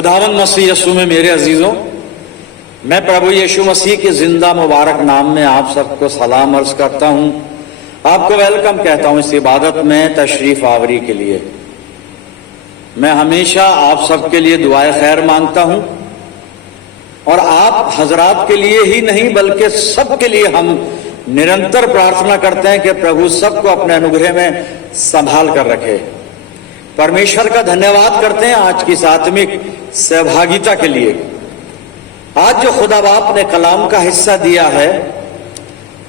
खुदावंद मसीह यीशु में मेरे अजीजों, मैं प्रभु यीशु मसीह के जिंदा मुबारक नाम में आप सबको सलाम अर्ज करता हूं। आपको वेलकम कहता हूं इस इबादत में तशरीफ आवरी के लिए। मैं हमेशा आप सबके लिए दुआए खैर मांगता हूं और आप हजरात के लिए ही नहीं बल्कि सबके लिए हम निरंतर प्रार्थना करते हैं कि प्रभु सबको अपने अनुग्रह में संभाल कर रखे। परमेश्वर का धन्यवाद करते हैं आज की इस आत्मिक सहभागिता के लिए। आज जो खुदा बाप ने कलाम का हिस्सा दिया है,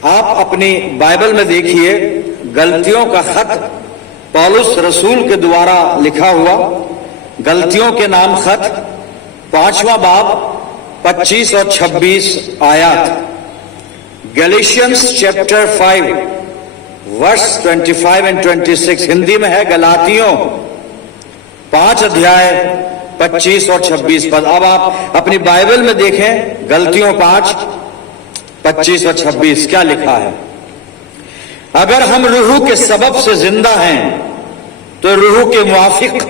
आप अपनी बाइबल में देखिए, गलतियों का खत पौलुस रसूल के द्वारा लिखा हुआ गलतियों के नाम खत 5वां बाब 25 और 26 आयत। Galatians chapter 5 verse 25 and 26 Hindi में है गलातियों 5 अध्याय 25 और 26 पद। अब आप अपनी बाइबल में देखें, गलतियों 5 25 और 26 क्या लिखा है। अगर हम रूह के सबब से जिंदा हैं तो रूह के मुआफिक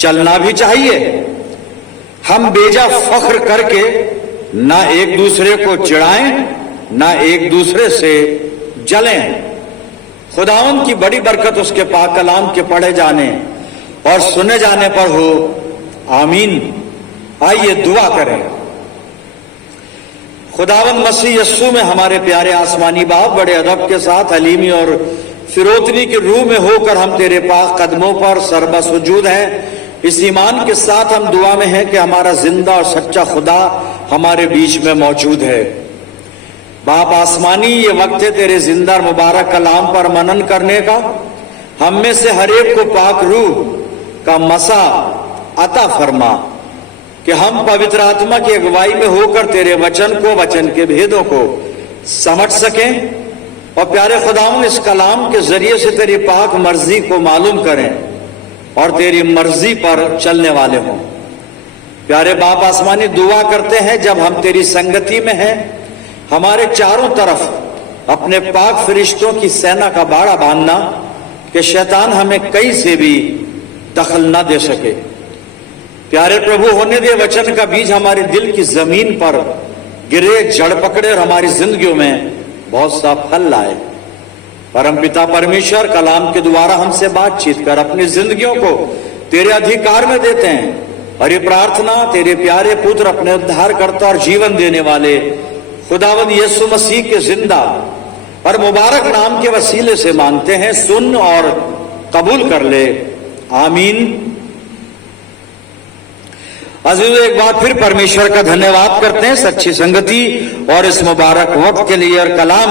चलना भी चाहिए। हम बेजा फख्र करके ना एक दूसरे को चिढ़ाएं ना एक दूसरे से जलें। खुदावंद की बड़ी बरकत उसके पाक कलाम के पढ़े जाने और सुने जाने पर हो, आमीन। आइए दुआ करें। खुदावंद मसीह यस्सू में हमारे प्यारे आसमानी बाप, बड़े अदब के साथ हलीमी और फिरोतनी के रूह में होकर हम तेरे पाक कदमों पर सरबा सुजूद हैं। इस ईमान के साथ हम दुआ में हैं कि हमारा जिंदा और सच्चा खुदा हमारे बीच में मौजूद है। बाप आसमानी, ये वक्त है तेरे जिंदा और मुबारक कलाम पर मनन करने का। हम में से हर एक को पाक रूह का मसा अता फरमा कि हम पवित्र आत्मा की अगुवाई में होकर तेरे वचन को, वचन के भेदों को समझ सकें और प्यारे खुदावंद इस कलाम के जरिए से तेरी पाक मर्जी को मालूम करें और तेरी मर्जी पर चलने वाले हों। प्यारे बाप आसमानी, दुआ करते हैं जब हम तेरी संगति में हैं, हमारे चारों तरफ अपने पाक फरिश्तों की सेना का बाड़ा बांधना कि शैतान हमें कहीं से भी दखल न दे सके। प्यारे प्रभु, होने दे वचन का बीज हमारे दिल की जमीन पर गिरे, जड़ पकड़े और हमारी जिंदगियों में बहुत सा फल लाए। परमपिता परमेश्वर, कलाम के द्वारा हमसे बातचीत कर अपनी जिंदगियों को तेरे अधिकार में देते हैं और ये प्रार्थना तेरे प्यारे पुत्र, अपने उद्धारकर्ता और जीवन देने वाले खुदावंद यीशु मसीह के जिंदा और मुबारक नाम के वसीले से मांगते हैं। सुन और कबूल कर ले, आमीन। अजीजों, एक बार फिर परमेश्वर का धन्यवाद करते हैं सच्ची संगति और इस मुबारक वक्त के लिए। और कलाम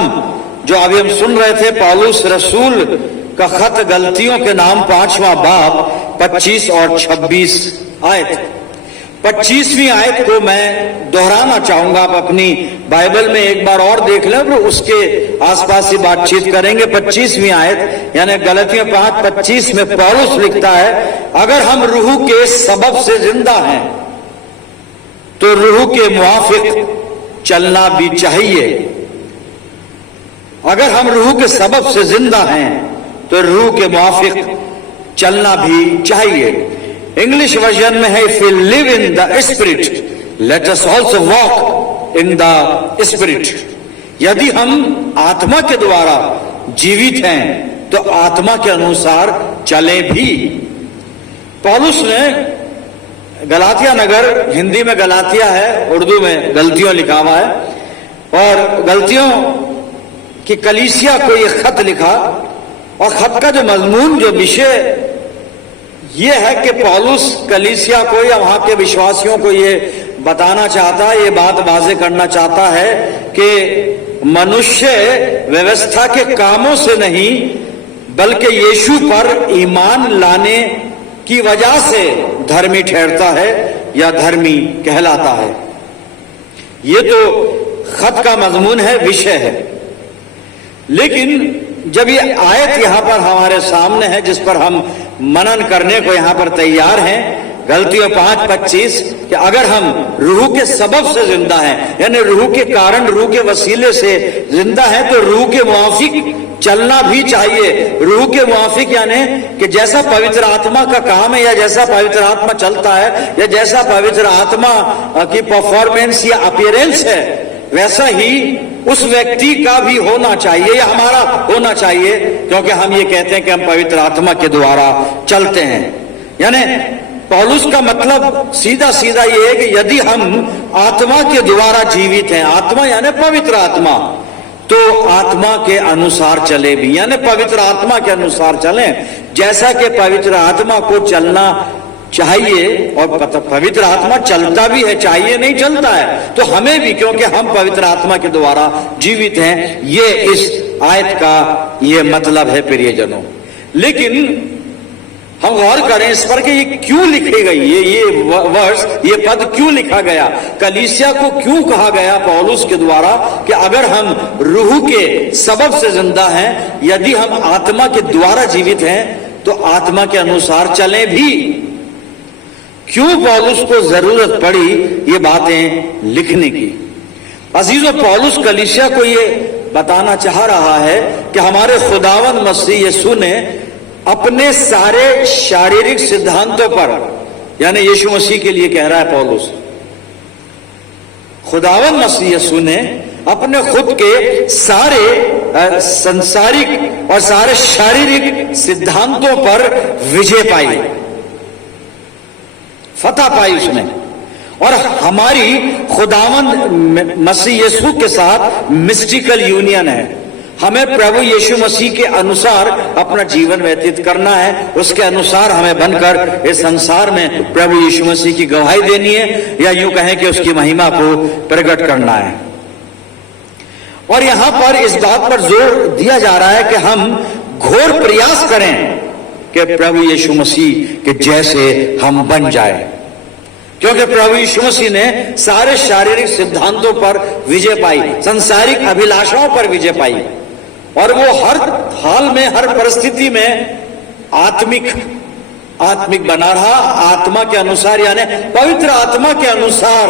जो अभी हम सुन रहे थे, पौलुस रसूल का खत गलतियों के नाम 5वां बाब 25 और 26 आयत। 25वीं आयत को मैं दोहराना चाहूंगा। आप अपनी बाइबल में एक बार और देख लें, तो उसके आसपास ही बातचीत करेंगे। 25वीं आयत यानी गलतियों 5:25 में पौलुस लिखता है, अगर हम रूह के सबब से जिंदा हैं तो रूह के मुआफिक चलना भी चाहिए। अगर हम रूह के सबब से जिंदा हैं तो रूह के मुआफिक चलना भी चाहिए। इंग्लिश वर्जन में है, if we live in the spirit let us also walk in the spirit. यदि हम आत्मा के द्वारा जीवित हैं तो आत्मा के अनुसार चलें भी। पौलुस ने गलातिया नगर, हिंदी में गलातिया है, उर्दू में गलतियों लिखा हुआ है, और गलतियों की कलीसिया को यह खत लिखा। और खत का जो मजमून, जो विषय ये है कि पौलुस कलीसिया को या वहां के विश्वासियों को ये बताना चाहता है, ये बात वाज़ेह करना चाहता है कि मनुष्य व्यवस्था के कामों से नहीं बल्कि यीशु पर ईमान लाने की वजह से धर्मी ठहरता है या धर्मी कहलाता है। ये तो खत का मजमून है, विषय है। लेकिन जब ये आयत यहां पर हमारे सामने है जिस पर हम मनन करने को यहां पर तैयार हैं, गलतियों 5:25 कि अगर हम रूह के सबब से जिंदा हैं, यानी रूह के कारण, रूह के वसीले से जिंदा हैं, तो रूह के मुआफिक चलना भी चाहिए। रूह के मुआफिक यानी कि जैसा पवित्र आत्मा का काम है, या जैसा पवित्र आत्मा चलता है, या जैसा पवित्र आत्मा की परफॉर्मेंस या अपीयरेंस है, वैसा ही उस व्यक्ति का भी होना चाहिए या हमारा होना चाहिए, क्योंकि हम ये कहते हैं कि हम पवित्र आत्मा के द्वारा चलते हैं। यानी पौलुस का मतलब सीधा सीधा ये है कि यदि हम आत्मा के द्वारा जीवित हैं, आत्मा यानी पवित्र आत्मा, तो आत्मा के अनुसार चले भी, यानी पवित्र आत्मा के अनुसार चलें, जैसा कि पवित्र आत्मा को चलना चाहिए। और पवित्र आत्मा चलता भी है, चाहिए नहीं चलता है, तो हमें भी, क्योंकि हम पवित्र आत्मा के द्वारा जीवित हैं, ये इस आयत का ये मतलब है प्रियजनों। लेकिन हम गौर करें इस पर कि ये क्यों लिखी गई, ये वर्ष, ये पद क्यों लिखा गया, कलीसिया को क्यों कहा गया पौलुस के द्वारा कि अगर हम रूह के सबब से जिंदा हैं, यदि हम आत्मा के द्वारा जीवित हैं, तो आत्मा के अनुसार चलें भी। क्यों पौलुस को जरूरत पड़ी ये बातें लिखने की? अजीजों, पौलुस कलीसिया को ये बताना चाह रहा है कि हमारे खुदावंद मसीह यीशु ने अपने सारे शारीरिक सिद्धांतों पर, यानी यीशु मसीह के लिए कह रहा है पौलुस, खुदावंद मसीह यीशु ने अपने खुद के सारे संसारिक और सारे शारीरिक सिद्धांतों पर विजय पाई, फतह पाई उसने। और हमारी खुदावंद मसीह यीशु के साथ मिस्टिकल यूनियन है। हमें प्रभु यीशु मसीह के अनुसार अपना जीवन व्यतीत करना है, उसके अनुसार हमें बनकर इस संसार में प्रभु यीशु मसीह की गवाही देनी है, या यूं कहें कि उसकी महिमा को प्रकट करना है। और यहां पर इस बात पर जोर दिया जा रहा है कि हम घोर प्रयास करें कि प्रभु यीशु मसीह के जैसे हम बन जाए, क्योंकि प्रभु यीशु मसीह ने सारे शारीरिक सिद्धांतों पर विजय पाई, संसारिक अभिलाषाओं पर विजय पाई, और वो हर हाल में, हर परिस्थिति में आत्मिक बना रहा, आत्मा के अनुसार, यानी पवित्र आत्मा के अनुसार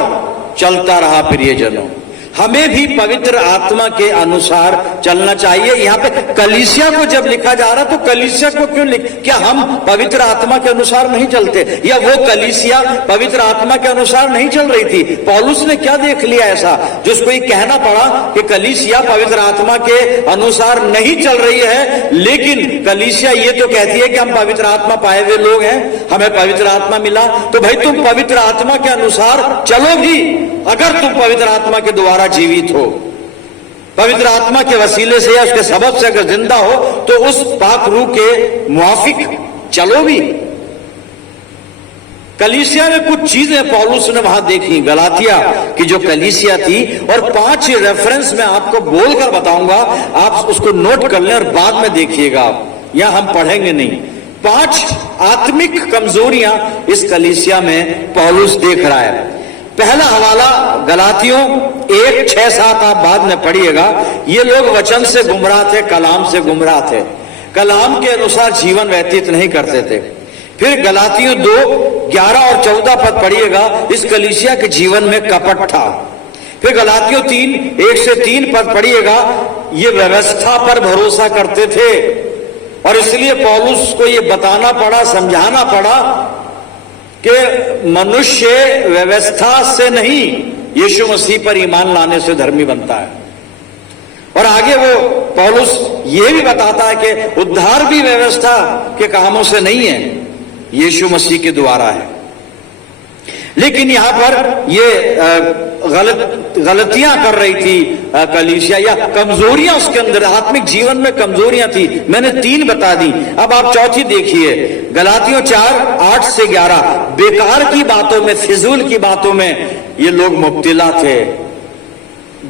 चलता रहा। प्रियजनों, हमें भी पवित्र आत्मा के अनुसार चलना चाहिए। यहाँ पे कलीसिया को जब लिखा जा रहा, तो कलीसिया को क्यों क्या हम पवित्र आत्मा के अनुसार नहीं चलते, या वो कलीसिया पवित्र आत्मा के अनुसार नहीं चल रही थी? पौलुस ने क्या देख लिया ऐसा जिसको ये कहना पड़ा कि कलीसिया पवित्र आत्मा के अनुसार नहीं चल रही है, लेकिन कलीसिया ये तो कहती है कि हम पवित्र आत्मा पाए हुए लोग हैं, हमें पवित्र आत्मा मिला, तो भाई तुम पवित्र आत्मा के अनुसार चलो भी। अगर तुम पवित्र आत्मा के द्वारा जीवित हो, पवित्र आत्मा के वसीले से या उसके सबब से अगर जिंदा हो, तो उस पाक रूह के मुआफिक चलो भी। कलीसिया में कुछ चीजें पौलुस ने वहां देखी, गलातिया की जो कलीसिया थी, और 5 रेफरेंस में आपको बोलकर बताऊंगा, आप उसको नोट कर लें और बाद में देखिएगा, यहां हम पढ़ेंगे नहीं। 5 आत्मिक कमजोरियां इस कलीसिया में पौलुस देख रहा है। पहला हवाला गलातियों 1:6-7 आप बाद में पढ़िएगा। ये लोग वचन से गुमराह थे, कलाम से गुमराह थे, कलाम के अनुसार जीवन व्यतीत नहीं करते थे। फिर गलातियों 2:11 और 14 पद पढ़िएगा, इस कलीसिया के जीवन में कपट था। फिर गलातियों 3:1-3 पद पढ़िएगा, ये व्यवस्था पर भरोसा करते थे, और इसलिए पौलुस को ये बताना पड़ा, समझाना पड़ा कि मनुष्य व्यवस्था से नहीं, यीशु मसीह पर ईमान लाने से धर्मी बनता है। और आगे वो पौलुस ये भी बताता है कि उद्धार भी व्यवस्था के कामों से नहीं है, यीशु मसीह के द्वारा है। लेकिन यहां पर ये गलतियां कर रही थी कलीसिया, या कमजोरियां उसके अंदर, आत्मिक जीवन में कमजोरियां थी। मैंने 3 बता दी, अब आप चौथी देखिए। गलातियों 4:8-11, बेकार की बातों में, फिजूल की बातों में ये लोग मुब्तिला थे।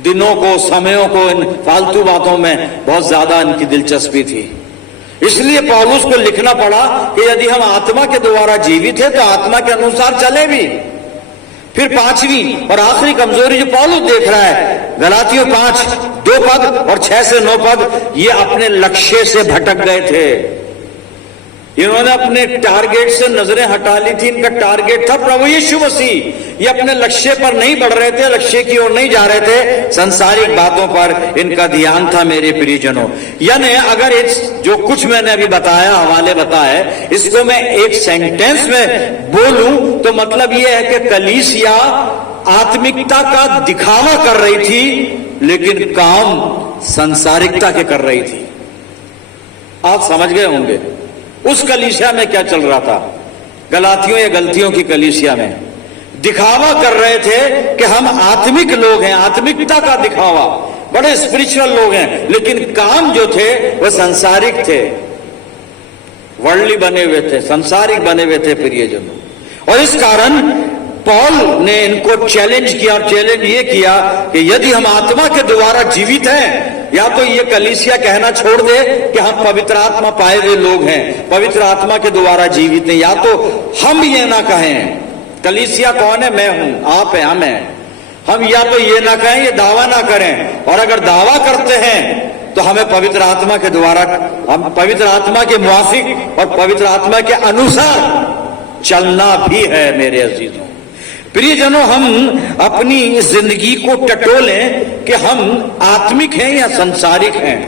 दिनों को, समयों को, इन फालतू बातों में बहुत ज्यादा इनकी दिलचस्पी थी। इसलिए पौलुस को लिखना पड़ा कि यदि हम आत्मा के द्वारा जीवित है, तो आत्मा के अनुसार चले भी। फिर 5वीं और आखिरी कमजोरी जो पौलुस देख रहा है, गलातियों 5:2 पद और 6 से 9 पद, ये अपने लक्ष्य से भटक गए थे। इन्होंने अपने टारगेट से नजरें हटा ली थी। इनका टारगेट था प्रभु यीशु मसीह। ये अपने लक्ष्य पर नहीं बढ़ रहे थे, लक्ष्य की ओर नहीं जा रहे थे, सांसारिक बातों पर इनका ध्यान था मेरे प्रियजनों। यानी अगर जो कुछ मैंने अभी बताया, हवाले बताए, इसको मैं एक सेंटेंस में बोलूं तो मतलब यह है कि कलीसिया आत्मिकता का दिखावा कर रही थी, लेकिन काम सांसारिकता के कर रही थी। आप समझ गए होंगे उस कलीसिया में क्या चल रहा था। गलातियों या गलतियों की कलीसिया में दिखावा कर रहे थे कि हम आत्मिक लोग हैं, आत्मिकता का दिखावा, बड़े स्पिरिचुअल लोग हैं, लेकिन काम जो थे वह सांसारिक थे, वर्ल्डली बने हुए थे, सांसारिक बने हुए थे प्रियजनों। और इस कारण पॉल ने इनको चैलेंज किया, और चैलेंज ये किया कि यदि हम आत्मा के द्वारा जीवित हैं, या तो ये कलीसिया कहना छोड़ दे कि हम पवित्र आत्मा पाए हुए लोग हैं, पवित्र आत्मा के द्वारा जीवित हैं, या तो हम ये ना कहें कलीसिया कौन है, मैं हूं, आप हैं, हम हैं, हम या तो ये ना कहें, ये दावा ना करें, और अगर दावा करते हैं तो हमें पवित्र आत्मा के द्वारा, हम पवित्र आत्मा के मुआफिक और पवित्र आत्मा के अनुसार चलना भी है मेरे अजीजों। प्रियजनों, हम अपनी जिंदगी को टटोलें कि हम आत्मिक हैं या सांसारिक हैं,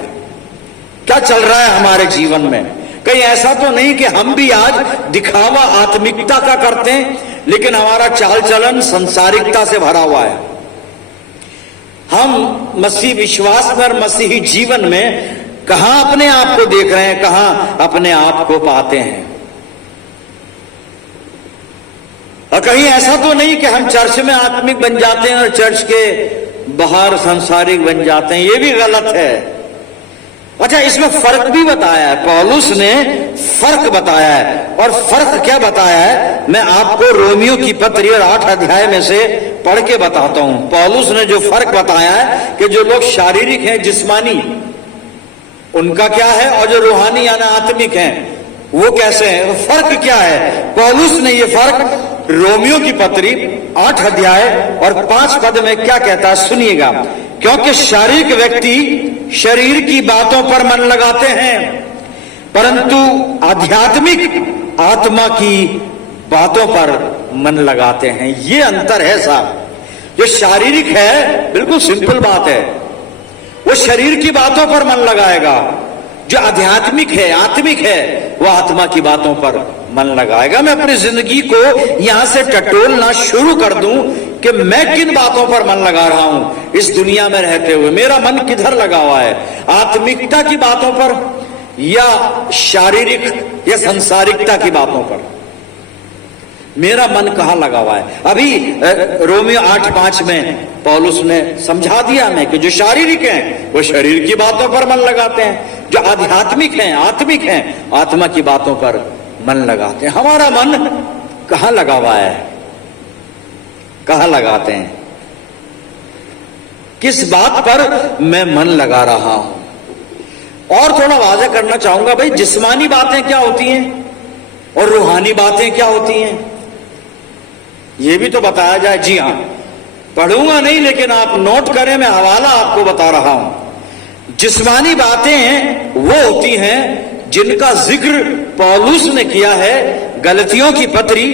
क्या चल रहा है हमारे जीवन में। कहीं ऐसा तो नहीं कि हम भी आज दिखावा आत्मिकता का करते हैं, लेकिन हमारा चाल चलन सांसारिकता से भरा हुआ है। हम मसीह विश्वास पर, मसीही जीवन में कहां अपने आप को देख रहे हैं, कहां अपने आप को पाते हैं। और कहीं ऐसा तो नहीं कि हम चर्च में आत्मिक बन जाते हैं और चर्च के बाहर सांसारिक बन जाते हैं, ये भी गलत है। अच्छा, इसमें फर्क भी बताया है, पौलुस ने फर्क बताया है। और फर्क क्या बताया है मैं आपको रोमियो की पत्री और 8 अध्याय में से पढ़ के बताता हूं। पौलुस ने जो फर्क बताया है कि जो लोग शारीरिक हैं, जिस्मानी, उनका क्या है, और जो रूहानी यानी आत्मिक हैं वो कैसे है, फर्क क्या है। पौलुस ने ये फर्क रोमियो की पत्री 8 अध्याय और 5 पद में क्या कहता है, सुनिएगा। क्योंकि शारीरिक व्यक्ति शरीर की बातों पर मन लगाते हैं, परंतु आध्यात्मिक आत्मा की बातों पर मन लगाते हैं। ये अंतर है साहब। जो शारीरिक है, बिल्कुल सिंपल बात है, वो शरीर की बातों पर मन लगाएगा। जो आध्यात्मिक है, आत्मिक है, वो आत्मा की बातों पर मन लगाएगा। मैं अपनी जिंदगी को यहां से टटोलना शुरू कर दूं कि मैं किन बातों पर मन लगा रहा हूं इस दुनिया में रहते हुए। मेरा मन किधर लगा हुआ है, आत्मिकता की बातों पर या शारीरिक या सांसारिकता की बातों पर? मेरा मन कहां लगा हुआ है? अभी रोमियो 8:5 में पौलुस ने समझा दिया हमें कि जो शारीरिक हैं वो शरीर की बातों पर मन लगाते हैं, जो आध्यात्मिक हैं, आत्मिक हैं, आत्मा की बातों पर मन लगाते हैं। हमारा मन कहां लगा हुआ है, कहां लगाते हैं, किस बात पर मैं मन लगा रहा हूं? और थोड़ा वाज़ेह करना चाहूंगा, भाई जिस्मानी बातें क्या होती हैं और रूहानी बातें क्या होती हैं, ये भी तो बताया जाए। जी हां, पढ़ूंगा नहीं, लेकिन आप नोट करें, मैं हवाला आपको बता रहा हूं। जिस्मानी बातें वो होती हैं जिनका जिक्र पौलुस ने किया है गलतियों की पत्री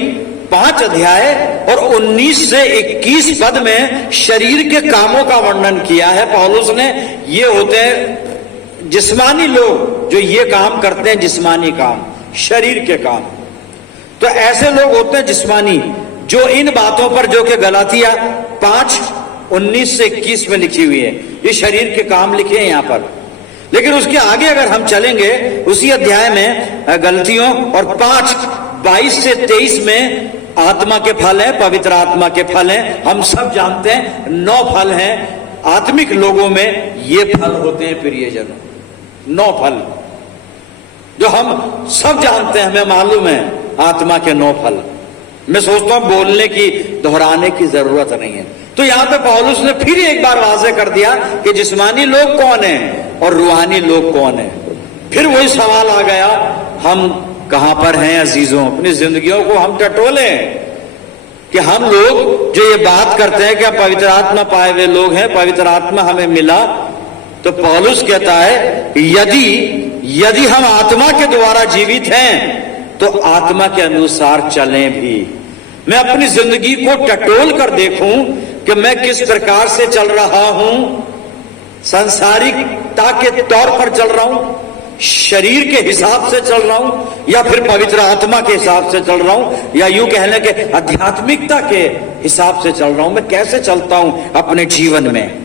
5 अध्याय और 19 से 21 पद में। शरीर के कामों का वर्णन किया है पौलुस ने। ये होते हैं जिस्मानी लोग जो ये काम करते हैं, जिस्मानी काम, शरीर के काम। तो ऐसे लोग होते हैं जिस्मानी जो इन बातों पर, जो कि गलातिया 5:19 से 21 में लिखी हुई है, ये शरीर के काम लिखे हैं यहां पर। लेकिन उसके आगे अगर हम चलेंगे उसी अध्याय में गलतियों और 5:22 से 23 में आत्मा के फल हैं, पवित्र आत्मा के फल हैं। हम सब जानते हैं 9 फल हैं आत्मिक लोगों में, ये फल होते हैं प्रियजनों, 9 फल जो हम सब जानते हैं, हमें मालूम है आत्मा के 9 फल। मैं सोचता हूं बोलने की, दोहराने की जरूरत नहीं है। तो यहां पे पौलुस ने फिर एक बार वाज़ेह कर दिया कि जिस्मानी लोग कौन हैं और रूहानी लोग कौन हैं। फिर वही सवाल आ गया, हम कहां पर हैं अजीजों? अपनी जिंदगियों को हम टटोलें कि हम लोग जो ये बात करते हैं कि आप पवित्र आत्मा पाए हुए लोग हैं, पवित्र आत्मा हमें मिला, तो पौलुस कहता है यदि यदि हम आत्मा के द्वारा जीवित हैं तो आत्मा के अनुसार चलें भी। मैं अपनी जिंदगी को टटोल कर देखूं कि मैं किस प्रकार से चल रहा हूं, सांसारिकता के तौर पर चल रहा हूं, शरीर के हिसाब से चल रहा हूं, या फिर पवित्र आत्मा के हिसाब से चल रहा हूं, या यूं कहने के आध्यात्मिकता के हिसाब से चल रहा हूं। मैं कैसे चलता हूं अपने जीवन में।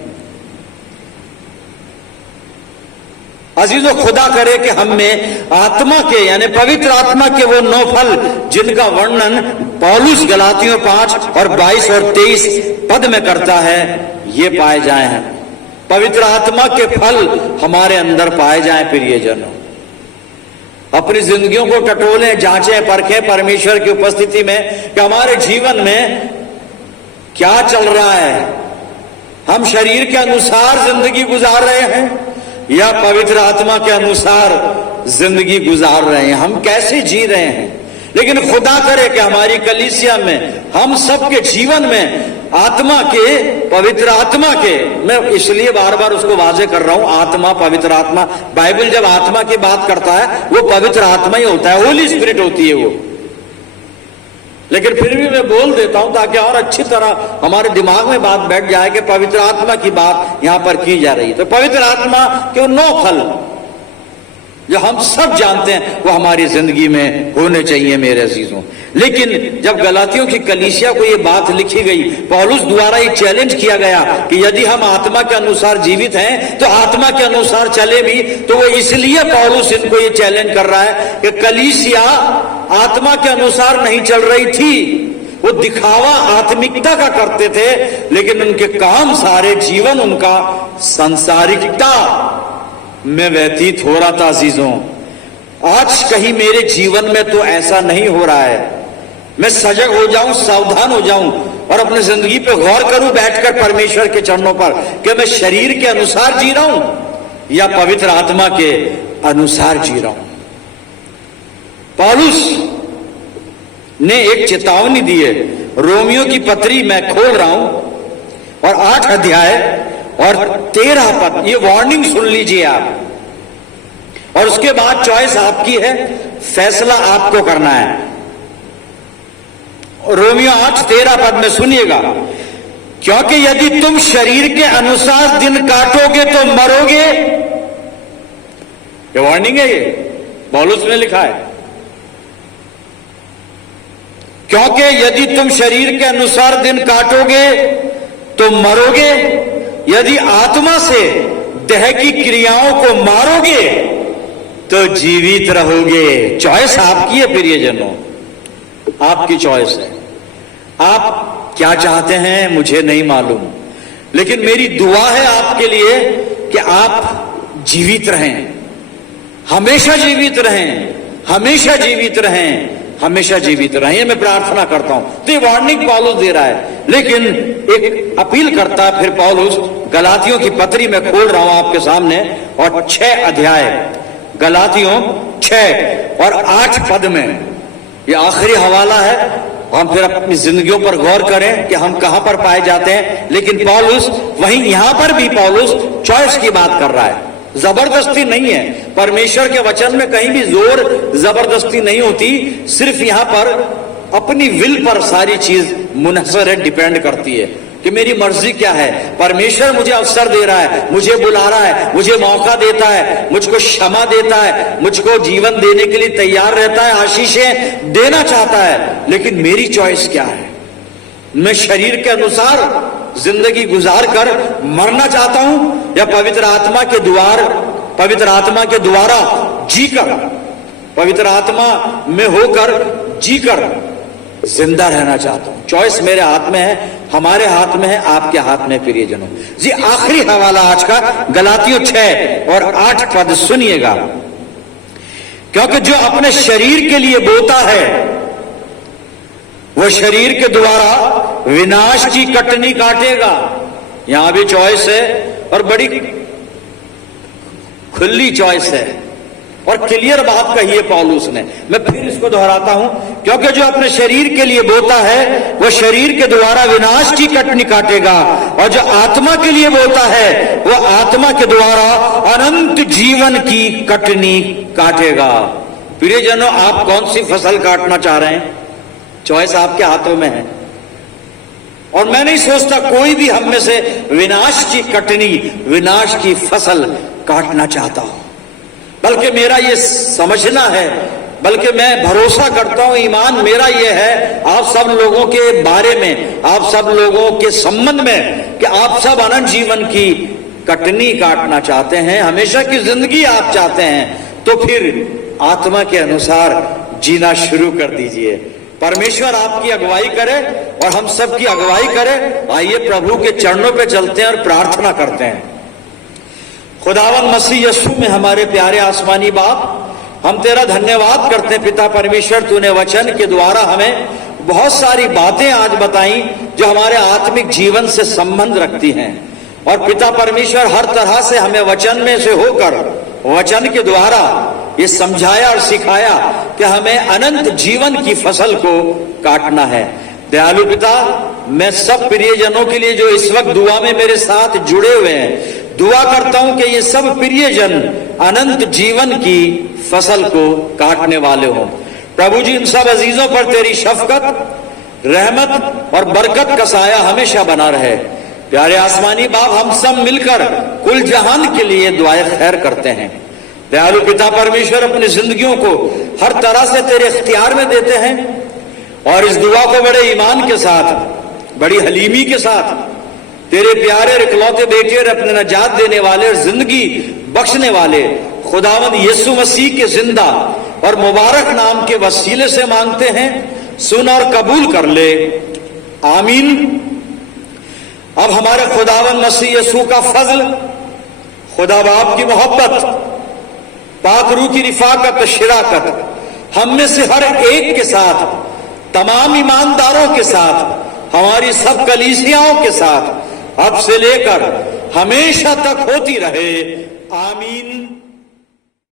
अजीजों, खुदा करे कि हम में आत्मा के यानी पवित्र आत्मा के वो 9 फल जिनका वर्णन पौलुस गलातियों 5 और 22 और 23 पद में करता है, ये पाए जाए हैं। पवित्र आत्मा के फल हमारे अंदर पाए जाएं। प्रियजनों, अपनी जिंदगियों को टटोलें, जांचें, परखें परमेश्वर की उपस्थिति में कि हमारे जीवन में क्या चल रहा है। हम शरीर के अनुसार जिंदगी गुजार रहे हैं या पवित्र आत्मा के अनुसार जिंदगी गुजार रहे हैं, हम कैसे जी रहे हैं। लेकिन खुदा करे कि हमारी कलीसिया में, हम सबके जीवन में आत्मा के, पवित्र आत्मा के, मैं इसलिए बार बार उसको वाजे कर रहा हूं, आत्मा, पवित्र आत्मा। बाइबल जब आत्मा की बात करता है वो पवित्र आत्मा ही होता है, होली स्पिरिट होती है वो। लेकिन फिर भी मैं बोल देता हूं ताकि और अच्छी तरह हमारे दिमाग में बात बैठ जाए कि पवित्र आत्मा की बात यहां पर की जा रही है। तो पवित्र आत्मा के 9 फल जो हम सब जानते हैं वो हमारी जिंदगी में होने चाहिए मेरे अजीजों। लेकिन जब गलातियों की कलीसिया को ये बात लिखी गई, पौलुस द्वारा ये चैलेंज किया गया कि यदि हम आत्मा के अनुसार जीवित हैं तो आत्मा के अनुसार चले भी, तो वो इसलिए पौलुस इनको ये चैलेंज कर रहा है कि कलीसिया आत्मा के अनुसार नहीं चल रही थी। वो दिखावा आत्मिकता का करते थे, लेकिन उनके काम सारे, जीवन उनका सांसारिकता में व्यतीत हो रहा था। अजीजों, आज कहीं मेरे जीवन में तो ऐसा नहीं हो रहा है। मैं सजग हो जाऊं, सावधान हो जाऊं और अपनी जिंदगी पे गौर करूं बैठकर परमेश्वर के चरणों पर कि मैं शरीर के अनुसार जी रहा हूं या पवित्र आत्मा के अनुसार जी रहा हूं। पौलुस ने एक चेतावनी दी है। रोमियो की पत्री मैं खोल रहा हूं और 8 अध्याय और 13 पद, ये वार्निंग सुन लीजिए आप, और उसके बाद चॉइस आपकी है, फैसला आपको करना है। रोमियो 8:13 पद में सुनिएगा, क्योंकि यदि तुम शरीर के अनुसार दिन काटोगे तो मरोगे। ये वार्निंग है, ये पौलुस ने लिखा है। क्योंकि यदि तुम शरीर के अनुसार दिन काटोगे तो मरोगे, यदि आत्मा से देह की क्रियाओं को मारोगे तो जीवित रहोगे। चॉइस आपकी है प्रियजनों, आपकी चॉइस है। आप क्या चाहते हैं मुझे नहीं मालूम, लेकिन मेरी दुआ है आपके लिए कि आप जीवित रहें, हमेशा जीवित रहें, हमेशा जीवित रहें, हमेशा जीवित रहें। मैं प्रार्थना करता हूं। तो ये वार्निंग पौलुस दे रहा है, लेकिन एक अपील करता है फिर पौलुस। गलातियों की पत्री में खोल रहा हूं आपके सामने और 6 अध्याय, गलातियों 6 और 8 पद में, ये आखिरी हवाला है। हम फिर अपनी जिंदगियों पर गौर करें कि हम कहां पर पाए जाते हैं। लेकिन पौलुस वहीं, यहां पर भी पौलुस चॉइस की बात कर रहा है, जबरदस्ती नहीं है। परमेश्वर के वचन में कहीं भी जोर जबरदस्ती नहीं होती, सिर्फ यहां पर अपनी विल पर सारी चीज मुनहसर है, डिपेंड करती है कि मेरी मर्जी क्या है। परमेश्वर मुझे अवसर दे रहा है, मुझे बुला रहा है, मुझे मौका देता है, मुझको क्षमा देता है, मुझको जीवन देने के लिए तैयार रहता है, आशीषें देना चाहता है। लेकिन मेरी चॉइस क्या है? मैं शरीर के अनुसार जिंदगी गुजार कर मरना चाहता हूं या पवित्र आत्मा के द्वारा जीकर, पवित्र आत्मा में होकर जीकर जिंदा रहना चाहता हूं। चॉइस मेरे हाथ में है, हमारे हाथ में है, आपके हाथ में प्रियजनों। जी, आखिरी हवाला आज का गलातियों 6 और 8 पद सुनिएगा, क्योंकि जो अपने शरीर के लिए बोता है वो शरीर के द्वारा विनाश की कटनी काटेगा। यहां भी चॉइस है और बड़ी खुली चॉइस है। और क्लियर बात कही है पौलुस ने। मैं फिर इसको दोहराता हूं, क्योंकि जो अपने शरीर के लिए बोता है वो शरीर के द्वारा विनाश की कटनी काटेगा, और जो आत्मा के लिए बोता है वो आत्मा के द्वारा अनंत जीवन की कटनी काटेगा। प्रियजनों, आप कौन सी फसल काटना चाह रहे हैं? चॉइस आपके हाथों में है। और मैं नहीं सोचता कोई भी हम में से विनाश की कटनी, विनाश की फसल काटना चाहता हूं, बल्कि मेरा ये समझना है, बल्कि मैं भरोसा करता हूं, ईमान मेरा ये है आप सब लोगों के बारे में, आप सब लोगों के संबंध में, कि आप सब अनंत जीवन की कटनी काटना चाहते हैं, हमेशा की जिंदगी आप चाहते हैं। तो फिर आत्मा के अनुसार जीना शुरू कर दीजिए। परमेश्वर आपकी अगुवाई करे और हम सब की अगुवाई करे। आइए प्रभु के चरणों पे चलते हैं और प्रार्थना करते हैं। खुदावन मसीह यीशु में हमारे प्यारे आसमानी बाप, हम तेरा धन्यवाद करते हैं पिता परमेश्वर, तूने वचन के द्वारा हमें बहुत सारी बातें आज बताई जो हमारे आत्मिक जीवन से संबंध रखती हैं। और पिता परमेश्वर हर तरह से हमें वचन में से होकर वचन के द्वारा ये समझाया और सिखाया कि हमें अनंत जीवन की फसल को काटना है। दयालु पिता, मैं सब प्रियजनों के लिए जो इस वक्त दुआ में मेरे साथ जुड़े हुए हैं, दुआ करता हूं कि ये सब प्रियजन अनंत जीवन की फसल को काटने वाले हों। प्रभु जी, इन सब अजीजों पर तेरी शफकत, रहमत और बरकत का साया हमेशा बना रहे। प्यारे आसमानी बाप, हम सब मिलकर कुल जहान के लिए दुआए खैर करते हैं। दयालु पिता परमेश्वर, अपनी जिंदगियों को हर तरह से तेरे इख्तियार में देते हैं और इस दुआ को बड़े ईमान के साथ, बड़ी हलीमी के साथ तेरे प्यारे और इकलौते बेटे और अपने नजात देने वाले और जिंदगी बख्शने वाले खुदावंद यीशु मसीह के जिंदा और मुबारक नाम के वसीले से मांगते हैं। सुन और कबूल कर ले, आमीन। अब हमारे खुदावंद मसीह यीशु का फजल, खुदा बाप की मोहब्बत, पाक रूह की रिफाकत, शिराकत हम में से हर एक के साथ, तमाम ईमानदारों के साथ, हमारी सब कलीसियाओं के साथ अब से लेकर हमेशा तक होती रहे। आमीन।